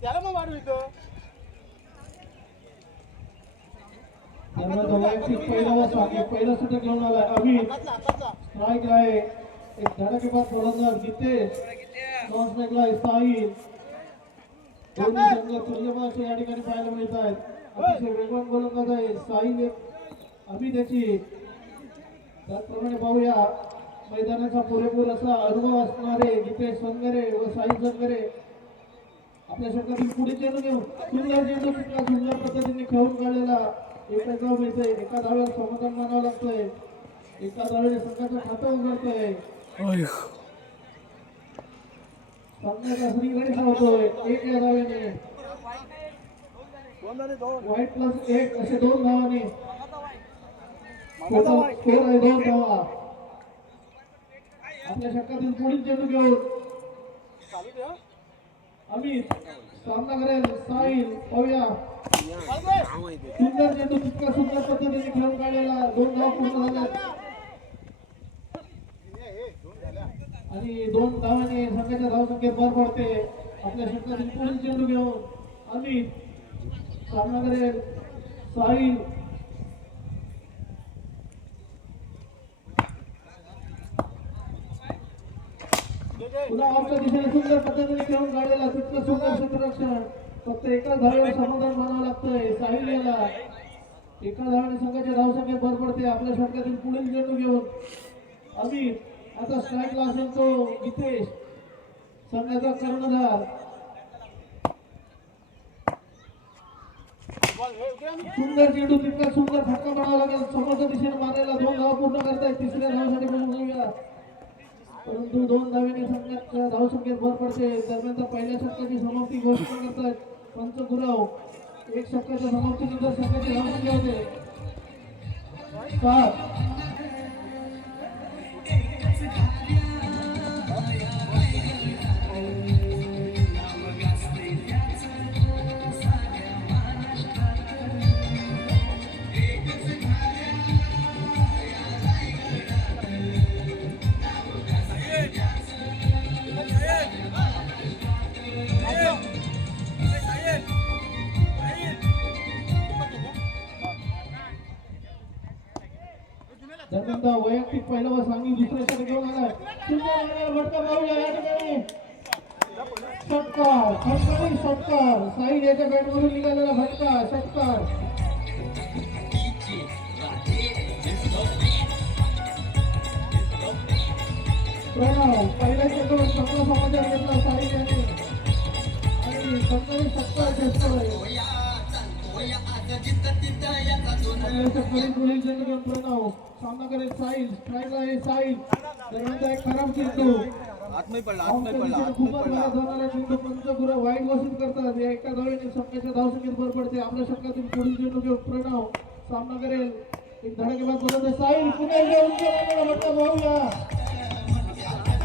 त्याला मग वाढू इथं पहिला घेऊन आला नॉन साहिल दोन्ही संघ तुल्यबळ या ठिकाणी पाहायला मिळत आहेत. अतिशय वेगवान गोलंदाज आहे. साहिल एक त्याचप्रमाणे पाहूया. मैदानाचा पुरेपूर असा अनुभव असणारे जितेश संगरे व साहिल संगरे. आपल्या षटकातील पुढे चेंडू घेऊन सुंदर चेंडू सुटला सुंदर पद्धतीने खेळून काढलेला. एका धाव मिळतंय एका धाव्याला समाधान मानावं लागतंय. एका धावेने संघाचं खातं उघडतंय. सामन्याचा श्रीगणेश होतोय एक या दोन वाईट प्लस एक असे दोन धावाने. स्कोर आहे दोन धावा. आपल्या षटकातील पुढील चेंडू घेऊन. अमित सामना करेल साहिल पाहूया सुंदर चेंडू तितका सुंदर पद्धतीने खेळून काढलेला दोन धाव पूर्ण झाल्या आणि दोन धावाने संघाच्या धावसंख्येत भर पडते. आपल्या षटकातील पुढील चेंडू घेऊन अमित सामना करेल साहिल पुन्हा आमच्या दिशेने सुंदर पद्धतीने खेळून काढलेला तितकं सुंदर क्षेत्ररक्षण. फक्त एका धावेवर समाधान मानावं लागतंय साहिल याला. एका धावाने संघाच्या धावसंख्येत भर पडते आपल्या षटकातील पुढील चेंडू घेऊन. अमित आता स्ट्राईकला असेल तो जितेश. संघाचा कर्णधार. सुंदर चेंडू तितका सुंदर फटका मारावा लागेल. समोरच्या दिशेने मारायला दोन धाव पूर्ण करतायत तिसऱ्या धावासाठी म्हणून घेऊया परंतु दोन धाव्याने संघात धाव धावसंख्येत भर पडते. दरम्यान पहिल्या षटकाची समाप्ती घोषणा करतात पंच गुराव एक षटकाच्या समाप्तीनंतर संघाची धावसंख्या होते. सात पहिल्या चेंडूवर समाचार घेतला साई आणि षटकारी षटकार घेतोय सामना करेल. साईल स्ट्राईकला आहे एक खराब चेंडू आतमध्ये पडला आमच्या पडला चेंडू वाईट घोषित करतात या एका धावेने संघाच्या धावसंख्येत भर पडते आपल्या षटकातील पुढील चेंडू घेऊन प्रणव सामना करेल एक धडाकेबाद बोलत साईल पुन्हा एकदा उंच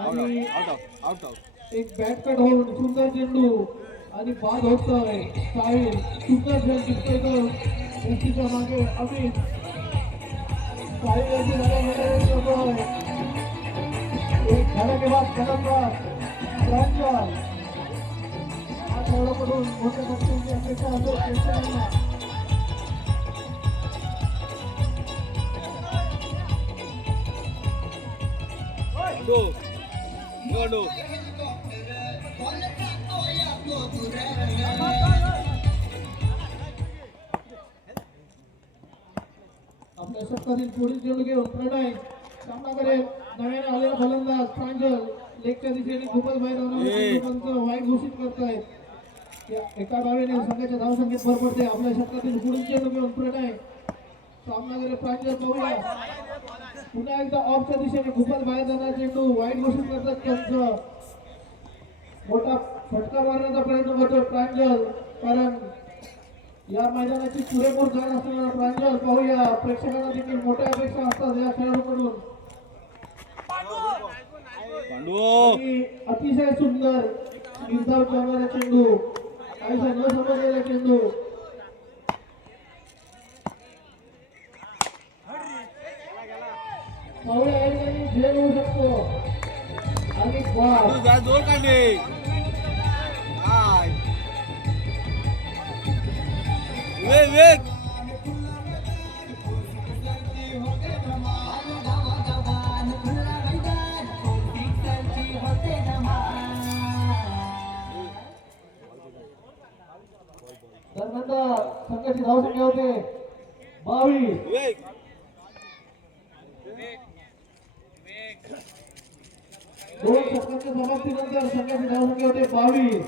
आणि एक बॅट कट होऊन सुंदर चेंडू आणि बाद होतोय साहिल सुंदर खेळ दिसतोय तो. एसीच्या मागे अमित. साहिल याची धडामध्ये येतोय. एक धडाकेबाद फलंदाज प्रांजल हा खेळाडूकडून मोठ्या अपेक्षा असेल ये पांडू आपल्या षटकातील पुढील चेंडू घेऊन प्रणय सामना करेल नव्याने आलेला फलंदाज प्रांजल लेगच्या दिशेने खूपच बाहेर पंच वाईट घोषित करतायत. एका डावीने संघाच्या धावसंख्येत भर पडते. आपल्या षटकातील पुढील चेंडू घेऊन प्रणय सामना पुन्हा एकदा ऑफच्या दिशेने खूपच बाहेर जाणार चेंडू वाईट घोषित करतात मोठा फटका मारण्याचा प्रयत्न करतोय प्रांजल. कारण या मैदानाची पुरेपूर जाण असलेला प्रांजल पाहूया. प्रेक्षकांना देखील मोठ्या अपेक्षा असतात या खेळाडूकडून. अतिशय सुंदर चेंडू. काहीसा न समजलेला चेंडू. पाहूया या ठिकाणी झेल होऊ शकतो. आणि जा जोर काढले संघाची धावसंख्या होते. बावीस संघाची धावसंख्या होते बावीस.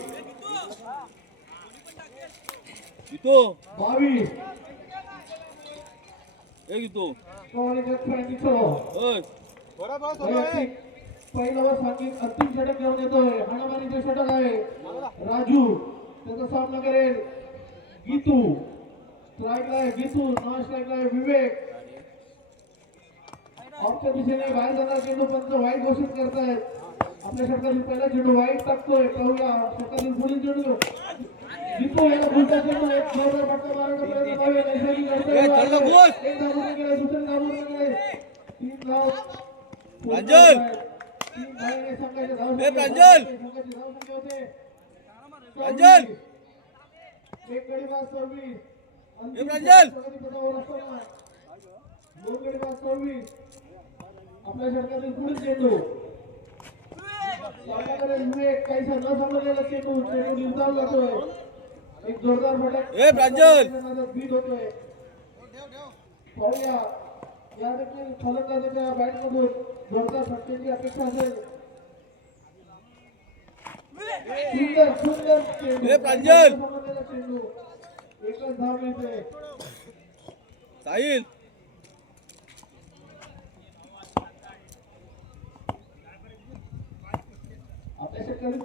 बावीस. पहिला अंतिम षटक घेऊन येतोय. हाणामारीचे षटक आहे. राजू त्याचा सामना करेल. गीतू. स्ट्राईकला आहे गीतू नॉन स्ट्राईकला आहे विवेक. ऑफच्या दिशेने बाहेर जाणार चेंडू पंच वाईट घोषित करतायत. आपल्या षटकातील पहिला चेंडू वाईट टाकतोय पाहूया. षटकातील पुढील चेंडू गीतू याला चेंडू एक जोरदार फटका प्रयत्न पाहूया नैसर्गिक. एक गेले दुसरे गेले तीन धाव प्रांजल. तीन धावांनी संघाची धावसंख्या ए, प्रांजल. संघाची धावसंख्या होते. प्रांजल. एक गडी बाद सव्वीस अंतिम ए, प्रांजल. प्रगतीपथावर असताना. दोन गडी बाद सव्वीस आपल्या षटकातील पुढील चेंडू सामनाकडे विवेक काहीसा न समजलेला चेंडू चेंडू निर्धाव जातोय एक जोरदार फटक ए, प्रांजल. बीट होतोय. पाहूया. या देखील फलंदाजाच्या जोरदार फटक्याची अपेक्षा असेल. सुंदर सुंदर चेंडू. ए, प्रांजल. समजलेला चेंडू एकच धाव मिळते. साहिल! आपल्या शेतकरी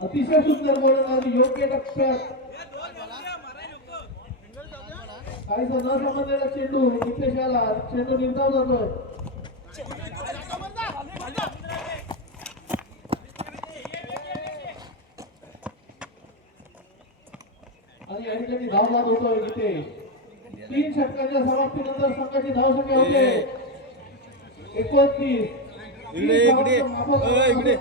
अतिशय सुंदर बोलणार योग्य टप्प्यात काही न समजलेला चेंडू नितेश आला चेंडू निर्धाव जातो आणि या ठिकाणी धाव बाद होतो नितेश तीन षटकांच्या समाप्तीनंतर संघाची धावसंख्या होते. एकोणतीस. इकडे, इकडे. अ, इकडे.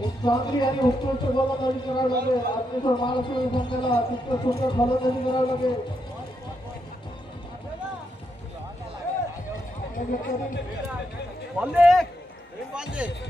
एक चांगली आणि उत्कृष्ट गोलंदाजी करावी लागेल आत्मेश्वर महाराष्ट्र संघाला तितकं सुंदर फलंदाजी करावी लागेल आपल्या षटकातील जरा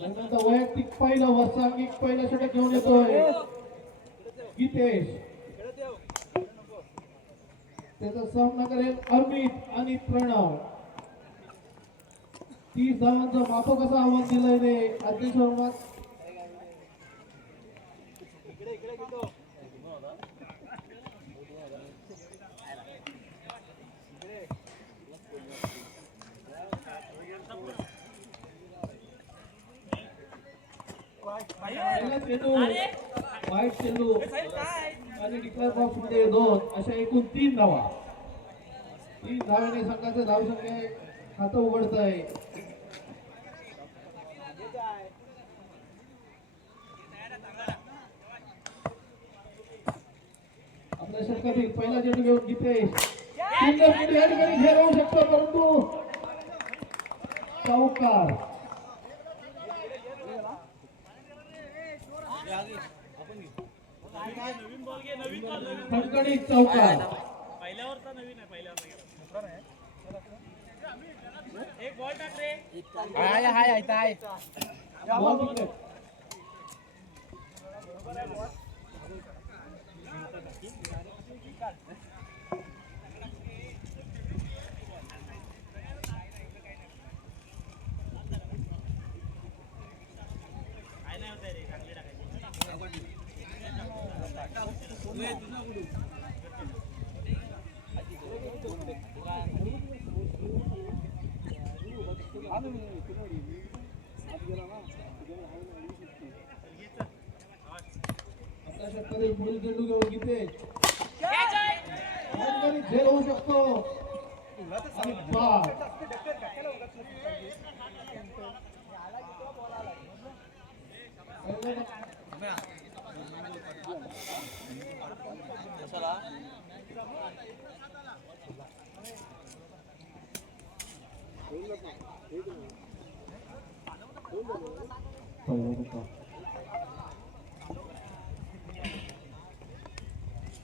आहे त्यानंतर वैयक्तिक पहिलं वसांगिक पहिला षटक घेऊन येतोय. गीतेश. त्याचा सामना करेल अमित आणि प्रणव. तीस धावांचं मापक असं आव्हान दिलंय रे. अध्यक्ष पहिला चेंडू आणि डिक्लेअर बॉक्समध्ये दोन अशा एकूण तीन धावा तीन धाव्याने संघाचं धावसंख्या खातं उघडत आहे आपल्या षटकातील पहिला चेंडू घेऊन घेते सुंदर चेंडू या ठिकाणी खेळ होऊ शकतो परंतु चौकार खणखणीत चौकार पहिल्यावरचा नवीन आहे पहिल्यावरचा एक बॉल टाक रे. हाय हाय हाय ताय बॉल तिकडे. lên nó không đủ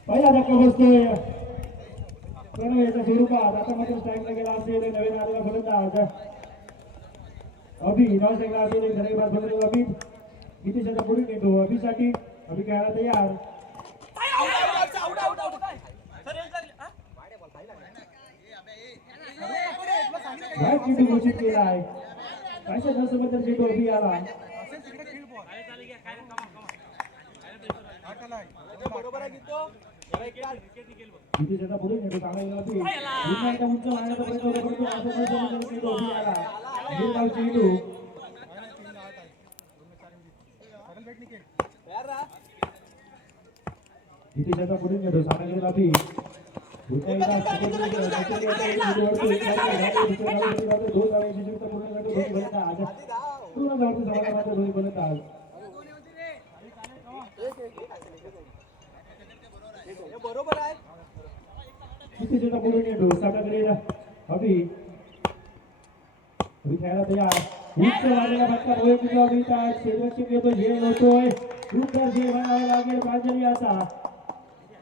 पहिला धक्का बसतोय. प्रणव याच्या स्वरूपात आता मात्र स्ट्राईकला गेला असेल. नवीन आलेला फलंदाज. अभि नॉन स्ट्राईकला असेल. एक धडेबाद फलंदाज अमित किती त्याच्या पुढे नेतो अभिसाठी अभि खेळायला तयार. बाहेर चेंडू घोषित केला आहे. नसबद्दल चेंडू अभि आला किती त्याचा पुढे नेतो चांगला गेला अभि किती अभि अभि खेळायला तयार वाढलेला फटका रोहित येतो झेल होतोय झेल लागेल प्रांजली आता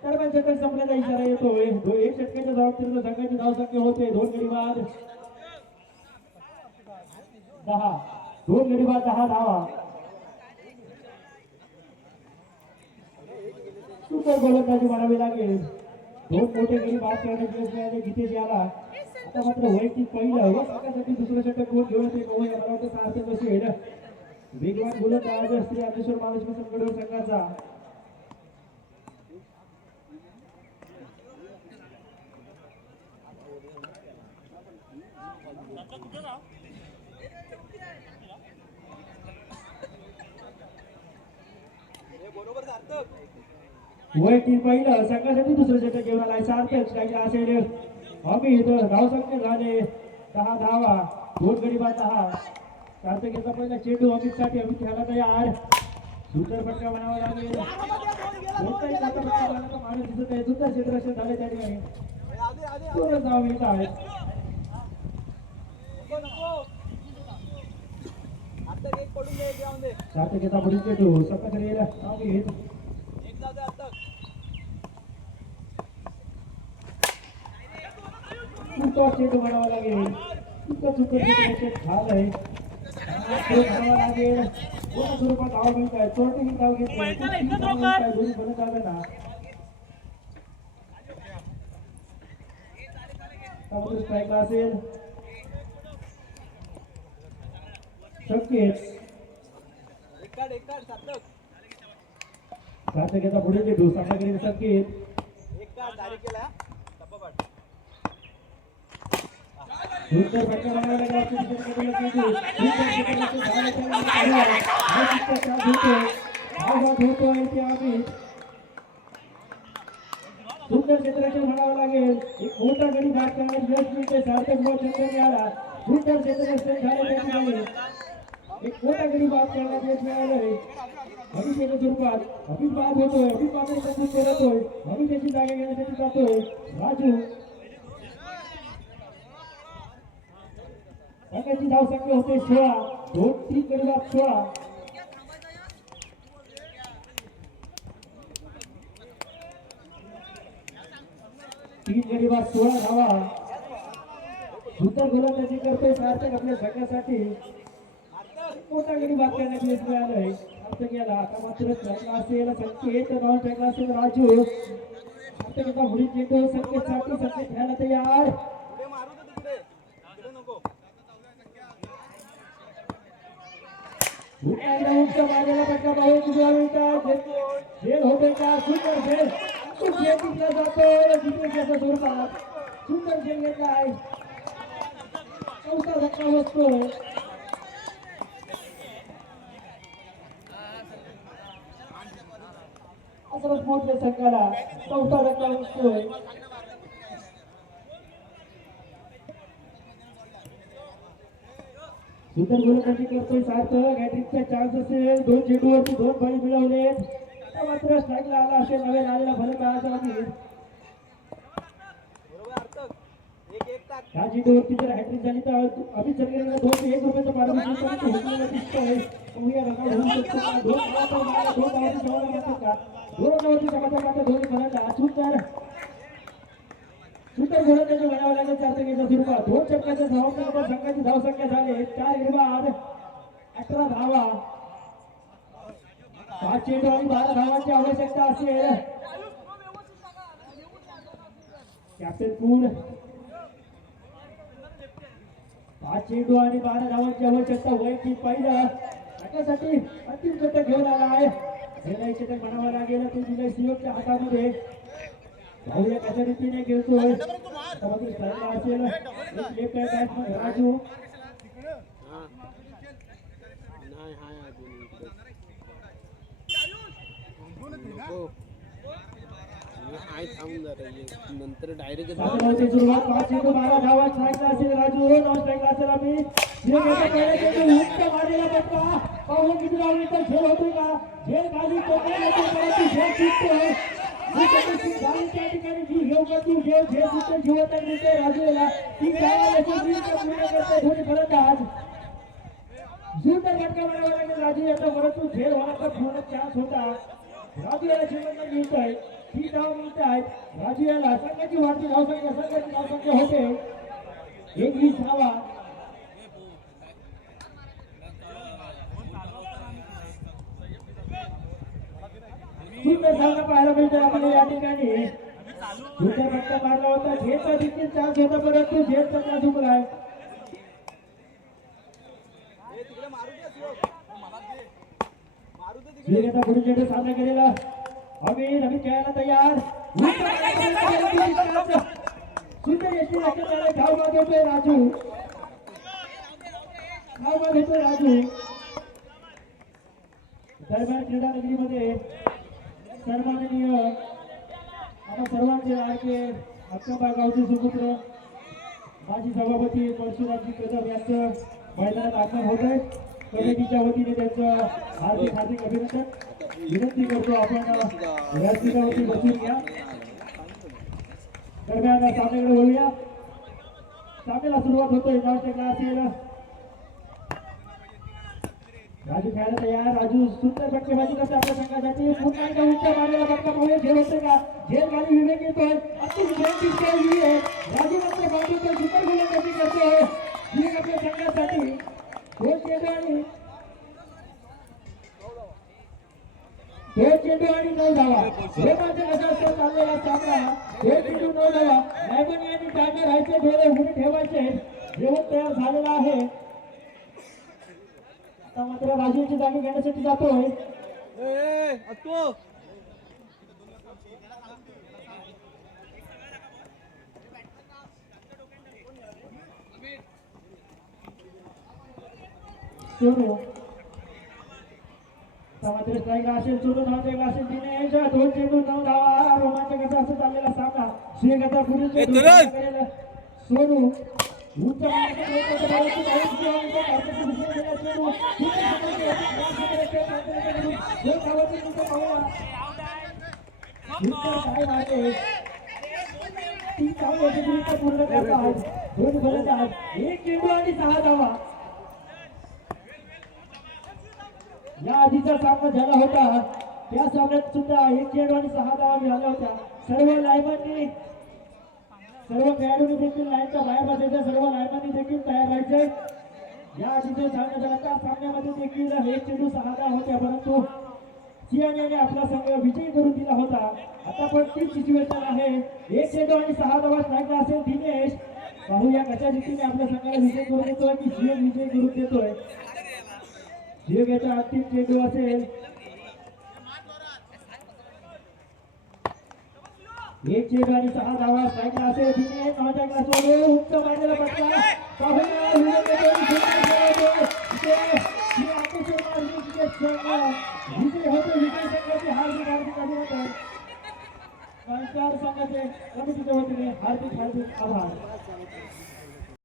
दरम्यान षटक संपण्याचा इशारा येतो. एक षटकाच्या जबाबदारीचा संघाची धावसंख्या होते. दोन गडी बाद दहा. दोन गडी बाद दहा धावा. सुपर गोलंदाजी म्हणावी लागेल. दोन मोठे गडी बाद करण्याचे यश मिळाले गीतेश याला आता मात्र वैयक्तिक पहिलं. व संघासाठी दुसरं षटक कोण घेऊन येते बघूया मला वाटतं सार्थक असेल. वेगवान गोलंदाज श्री अग्नेश्वर महालक्ष्मी संघाचा. संघाचा वैयक्तिक पहिलं. संघासाठी दुसरं षटक घेऊन आलाय सार्थक काही असेल अमित धाव संख्या झाले दहा धावा दोन गडी बाद दहा. सार्थक याचा पहिला चेंडू अमित साठी अमित खेळायला तयार. सुंदर फटका म्हणावा लागेल. कोणताही फटका माणूस दिसत आहे. सुंदर क्षेत्ररक्षण झाले त्या ठिकाणी पूर्ण धाव मिळत आहेत सार्थक याचा पुढील चेंडू. सकाळी येईल. चुका चेंडू म्हणावा लागेल. चुका चुका चेंडू झालंय खेळ म्हणावा लागेल. पूर्ण स्वरूपात धाव आहे. चोरटी धाव घेतली दोन्ही फलंदाजांना त्यामध्ये स्ट्राईकला असेल. शक्यच सार्थकेचा पुढे चेंडू सामनाकडे संकेत उत्तर फटका मारायला लागला असतो तिकडे कडे चेंडू उत्तर क्षेत्रामध्ये झाला त्यानंतर काढूया. हा चित्त साथ होतो हा साथ होतो आहे ते आम्ही सुंदर क्षेत्राचे म्हणावं लागेल एक मोठा गडी भाग करण्यास यश मिळते सार्थक भाऊ मिळाला. सुंदर झाले एक मोठा गडी बाद करण्यात यश मिळालंय अभिषेक स्वरूपात अभिपात होतोय. अभिपात करतोय अभिषेकची जागा घेण्यासाठी जातोय. राजू. संघाची धावसंख्या होते सोळा. दोन तीन गडी सोळा. तीन गरीबात सोळा धावा. सुंदर गोलंदाजी करतोय सार्थक आपल्या संघासाठी. मोठा गरीबात त्यांना करण्यात यश मिळालंय. सार्थक याला आता मात्र ट्रॅकला असेल. संख्येत नॉन ट्रॅकला असेल राजू. सार्थक आता मुली चेंडू संकेतसाठी संख्येत घ्यायला तयार पुन्हा एकदा उंच मारलेला फटका बाहेर उजव्या मिळतात झेल होते का सुंदर झेल तो झेल तिथला जातोय जितेशाच्या स्वरूपात सुंदर झेल घेतलाय चौथा धक्का बसतो. असंच मोठ्या संघाला चौथा धक्का बसतोय. सुंदर गोलंदाजी करतोय सार्थक हॅट्रिकचा चान्स असेल दोन चेंडूवरती दोन बळी मिळवलेत आता मात्र स्ट्राईकला आला असेल नवीन आलेला फलंदाज आधी या चेंडूवरती जर हॅट्रिक झाली तर अभित सरकारला दोन ते एक रुपयाचं पारितोषिक हुकलेलं दिसतंय पाहूया रेकॉर्ड होऊ शकतो का दोन धावांचा मारा, दोन धावांची समाधान करतात का दोन धावांची समाधान करतात दोन्ही फलंदाज सुंदर सुंदर गोलंदाजी म्हणावं लागेल चार संख्येचा सुरुवात. दोन चक्राच्या धावांच्या संघाची धावसंख्या झाली. चार निर्माण अठरा धावा. पाच चेंडू आणि बारा धावांची आवश्यकता असेल. कॅप्टन कूल पाच चेंडू आणि बारा धावांची आवश्यकता वैयक्तिक पहिलं. त्याच्यासाठी अंतिम घटक घेऊन आला आहे. पहिला षटक म्हणावं लागेल. ते दिलंय सियोच्या हातामध्ये. पाहूया कशा रीतीने खेळतोय स्ट्राईकला असेल एक राजू. नंतर डायरेक्ट सुरुवात पाच बारा धावा स्ट्राईकला असेल राजू नॉन स्ट्राईकला असेल आम्ही मारलेला किती मिळतात झेल होतोय का झेल खाली परंतु झेल त्या ठिकाणी जी घेऊ का ती झेल झेल मिळते राजूला ती यशस्वीरित्या पूर्ण करते म्हणावा लागेल राजू याचा परंतु झेल होण्याचा पूर्ण चान्स होता राजू याला श्रीमंत मिळत आहे ही धाव मिळत आहे राजू याला संघाची वाढती धावसंख्या संघाची धावसंख्या होते. एक वीस धावा सुंदर सामना पाहायला आपल्याला या ठिकाणी. फटका मारला होता. देखील चान्स होता परंतु चान्स चेंडू सामना केलेला अमीर खेळायला तयार. सुंदर धाव राजू. धाव बाद राजू. दरम्यान क्रीडा नगरीमध्ये सन्माननीय आपण सर्वांचे लाडके अक्काबा गावचे सुपुत्र माजी सभापती परशुरामजी कदम यांचं मैदानात आगमन होत आहे. कमिटीच्या वतीने त्यांचं हार्दिक हार्दिक अभिनंदन. विनंती करतो आपण व्यासपीठावरती बसून घ्या. दरम्यान सामन्याकडे वळूया. सामन्याला सुरुवात होतोय नाश्ते असेल. राजू खेळायला तयार. राजू सुंदर फटकेबाजी करते आपल्या संघासाठी. पुन्हा एकदा उंच मारलेला फटका पाहूया झेल होते का? झेल खाली विवेक येतोय. अतिशय जयंती खेळली आहे. राजू मात्र बाजूचा सुंदर गोलंदाजी करतोय. विवेक आपल्या संघासाठी खेळ चेंडू आणि दोन चेंडू आणि नऊ धावा. हे मात्र कसं असतं चाललेला सामना. दोन चेंडू नऊ धावा. लायमनी आणि टायगर राहायचे डोळे उघडे ठेवायचे. जेवण तयार झालेलं आहे. आता मात्र राजूची जागी घेण्यासाठी जातोय. मात्र स्ट्राईक असेल धावत एक असेल तिने दोन चेंडू नऊ धावा रोमांचक असा चाललेला सामना. चेंडू करेल. सोनू तीन एक चेंडू आणि सहा धावा या आधीचा सामना झाला होता. त्या सामन्यात सुद्धा एक चेंडू आणि सहा धावा मिळाल्या होत्या. सर्व लायबांनी सर्व खेळाडूंनी देखील लाईनच्या बाहेर बसायच्या सर्व लायमांनी देखील तयार राहायचे या आधीचा सामना सामन्यामध्ये देखील एक चेंडू सहा धावा होत्या परंतु सियाने आपला संघ विजयी करून दिला होता. आता पण तीच सिच्युएशन आहे. एक चेंडू आणि सहा धावा स्ट्राईकला असेल दिनेश पाहूया कशा रीतीने आपल्या संघाला विजय करून देतोय की शिव विजय करून देतोय. शिव याचा अंतिम चेंडू असेल एक चेंडू आणि सहा धावा स्ट्राईकला असेल दिनेश नावाच्या क्लासवर उंच मारलेला फटका पाहूया विजय होतो विजय संघाचे हार्दिक हार्दिक अभिनंदन. संघाचे. कमिटीच्या वतीने हार्दिक हार्दिक आभार.